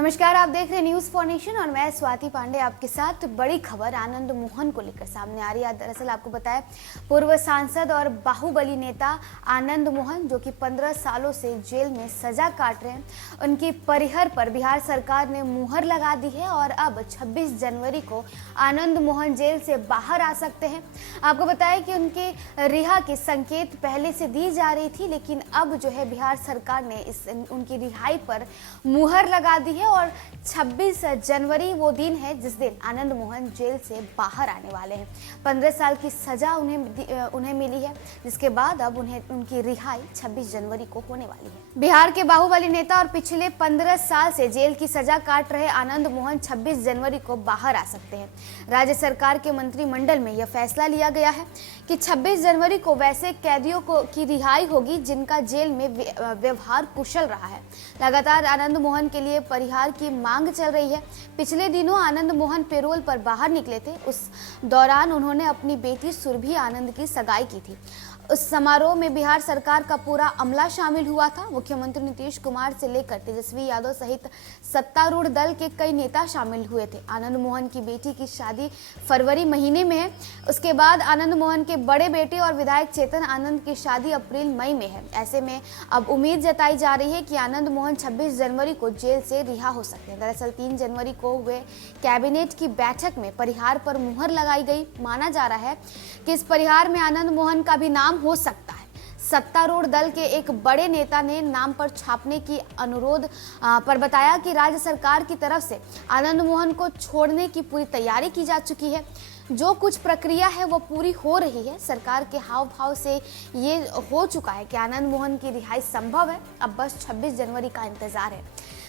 नमस्कार, आप देख रहे हैं न्यूज फॉर नेशन और मैं स्वाति पांडे आपके साथ। बड़ी खबर आनंद मोहन को लेकर सामने आ रही है। दरअसल आपको बताया, पूर्व सांसद और बाहुबली नेता आनंद मोहन जो कि 15 सालों से जेल में सजा काट रहे हैं, उनकी परिहर पर बिहार सरकार ने मुहर लगा दी है और अब 26 जनवरी को आनंद मोहन जेल से बाहर आ सकते हैं। आपको बताया कि उनके रिहा के संकेत पहले से दी जा रही थी, लेकिन अब जो है बिहार सरकार ने उनकी रिहाई पर मुहर लगा दी और 26 जनवरी वो दिन है जिस दिन आनंद मोहन जेल से बाहर आने वाले हैं। 15 साल की सजा उन्हें मिली है, जिसके बाद अब उनकी रिहाई 26 जनवरी को होने वाली है। बिहार के बाहुबली नेता और पिछले 15 साल से जेल की सजा काट रहे आनंद मोहन 26 जनवरी को बाहर आ सकते हैं। राज्य सरकार के मंत्रिमंडल में यह फैसला लिया गया है कि 26 जनवरी को वैसे कैदियों की रिहाई होगी जिनका जेल में व्यवहार कुशल रहा है। लगातार आनंद मोहन के लिए परिहार की मांग चल रही है। पिछले दिनों आनंद मोहन पैरोल पर बाहर निकले थे। उस दौरान उन्होंने अपनी बेटी सुरभि आनंद की सगाई की थी। उस समारोह में बिहार सरकार का पूरा अमला शामिल हुआ था। मुख्यमंत्री नीतीश कुमार से लेकर तेजस्वी यादव सहित सत्तारूढ़ दल के कई नेता शामिल हुए थे। आनंद मोहन की बेटी की शादी फरवरी महीने में है। उसके बाद आनंद मोहन के बड़े बेटे और विधायक चेतन आनंद की शादी अप्रैल मई में है। ऐसे में अब उम्मीद जताई जा रही है कि आनंद मोहन 26 जनवरी को जेल से रिहा हो सकते हैं। दरअसल 3 जनवरी को हुए कैबिनेट की बैठक में परिहार पर मुहर लगाई गई। माना जा रहा है कि इस परिहार में आनंद मोहन का भी नाम हो सकता है। सत्तारूढ़ दल के एक बड़े नेता ने नाम पर छापने की अनुरोध पर बताया कि राज्य सरकार की तरफ से आनंद मोहन को छोड़ने की पूरी तैयारी की जा चुकी है। जो कुछ प्रक्रिया है वो पूरी हो रही है। सरकार के हाव भाव से ये हो चुका है कि आनंद मोहन की रिहाई संभव है। अब बस 26 जनवरी का इंतजार है।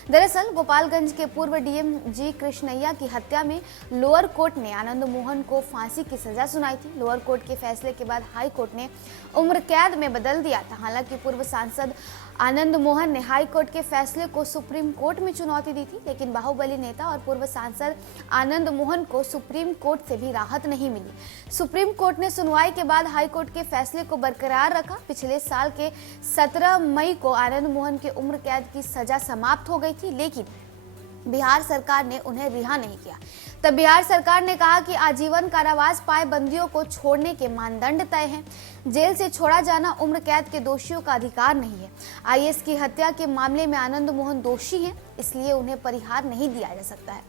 दरअसल गोपालगंज के पूर्व डीएम जी कृष्णैया की हत्या में लोअर कोर्ट ने आनंद मोहन को फांसी की सजा सुनाई थी। लोअर कोर्ट के फैसले के बाद हाई कोर्ट ने उम्र कैद में बदल दिया था। हालांकि पूर्व सांसद आनंद मोहन ने हाई कोर्ट के फैसले को सुप्रीम कोर्ट में चुनौती दी थी, लेकिन बाहुबली नेता और पूर्व सांसद आनंद मोहन को सुप्रीम कोर्ट से भी राहत नहीं मिली। सुप्रीम कोर्ट ने सुनवाई के बाद हाई कोर्ट के फैसले को बरकरार रखा। पिछले साल के 17 मई को आनंद मोहन के उम्र कैद की सजा समाप्त हो गई थी, लेकिन बिहार सरकार ने उन्हें रिहा नहीं किया। तब बिहार सरकार ने कहा कि आजीवन कारावास पाए बंदियों को छोड़ने के मानदंड तय हैं। जेल से छोड़ा जाना उम्र कैद के दोषियों का अधिकार नहीं है। आईएएस की हत्या के मामले में आनंद मोहन दोषी हैं, इसलिए उन्हें परिहार नहीं दिया जा सकता है।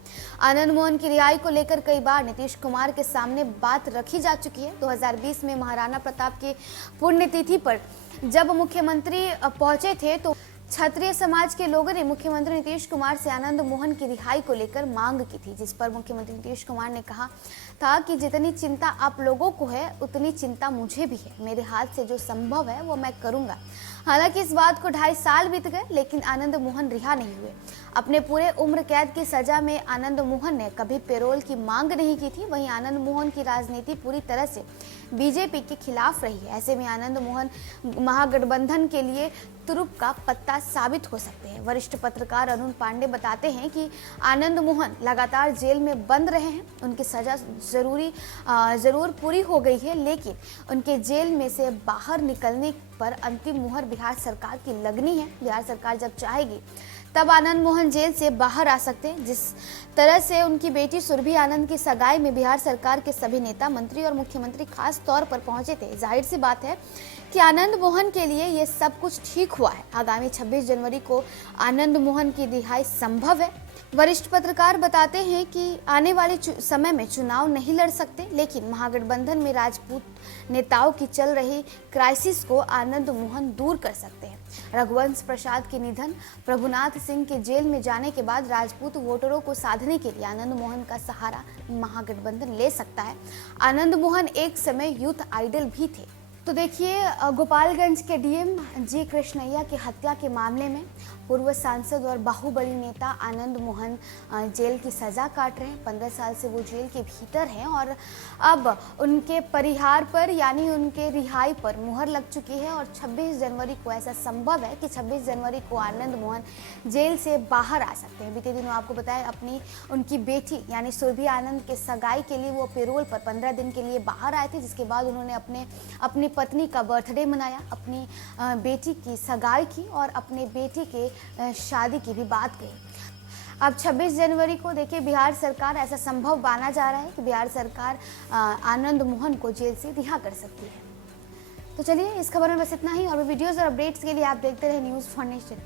आनंद मोहन की रिहाई को लेकर कई बार नीतीश कुमार के सामने बात रखी जा चुकी है। 2020 में महाराणा प्रताप की पुण्यतिथि पर जब मुख्यमंत्री पहुंचे थे तो क्षत्रिय समाज के लोगों ने मुख्यमंत्री नीतीश कुमार से आनंद मोहन की रिहाई को लेकर मांग की थी, जिस पर मुख्यमंत्री नीतीश कुमार ने कहा था कि जितनी चिंता आप लोगों को है उतनी चिंता मुझे भी है। मेरे हाथ से जो संभव है वो मैं करूंगा। हालांकि इस बात को 2.5 साल बीत गए, लेकिन आनंद मोहन रिहा नहीं हुए। अपने पूरे उम्र कैद की सजा में आनंद मोहन ने कभी पैरोल की मांग नहीं की थी। वहीं आनंद मोहन की राजनीति पूरी तरह से बीजेपी के खिलाफ रही है। ऐसे में आनंद मोहन महागठबंधन के लिए तुरुप का पत्ता साबित हो सकते हैं। वरिष्ठ पत्रकार अरुण पांडे बताते हैं कि आनंद मोहन लगातार जेल में बंद रहे हैं। उनकी सजा जरूर पूरी हो गई है, लेकिन उनके जेल में से बाहर निकलने पर अंतिम मुहर बिहार सरकार की लगनी है। बिहार सरकार जब चाहेगी तब आनंद मोहन जेल से बाहर आ सकते हैं। जिस तरह से उनकी बेटी सुरभि आनंद की सगाई में बिहार सरकार के सभी नेता, मंत्री और मुख्यमंत्री खास तौर पर पहुंचे थे, जाहिर सी बात है कि आनंद मोहन के लिए ये सब कुछ ठीक हुआ है। आगामी 26 जनवरी को आनंद मोहन की रिहाई संभव है। वरिष्ठ पत्रकार बताते हैं कि आने वाले समय में चुनाव नहीं लड़ सकते, लेकिन महागठबंधन में राजपूत नेताओं की चल रही क्राइसिस को आनंद मोहन दूर कर सकते हैं। रघुवंश प्रसाद के निधन, प्रभुनाथ सिंह के जेल में जाने के बाद राजपूत वोटरों को साधने के लिए आनंद मोहन का सहारा महागठबंधन ले सकता है। आनंद मोहन एक समय यूथ आइडल भी थे। तो देखिए, गोपालगंज के डीएम जी कृष्णैया की हत्या के मामले में पूर्व सांसद और बाहुबली नेता आनंद मोहन जेल की सजा काट रहे हैं। 15 साल से वो जेल के भीतर हैं और अब उनके परिहार पर यानी उनके रिहाई पर मुहर लग चुकी है और 26 जनवरी को ऐसा संभव है कि 26 जनवरी को आनंद मोहन जेल से बाहर आ सकते हैं। बीते दिनों आपको बताया उनकी बेटी यानी सुरभि आनंद के सगाई के लिए वो पैरोल पर 15 दिन के लिए बाहर आए थे, जिसके बाद उन्होंने अपनी पत्नी का बर्थडे मनाया, अपनी बेटी की सगाई की और अपने बेटी के शादी की भी बात कही। अब 26 जनवरी को देखिए बिहार सरकार, ऐसा संभव माना जा रहा है कि बिहार सरकार आनंद मोहन को जेल से रिहा कर सकती है। तो चलिए इस खबर में बस इतना ही, और भी वीडियोस और अपडेट्स के लिए आप देखते रहे न्यूज़ फॉर नेशन।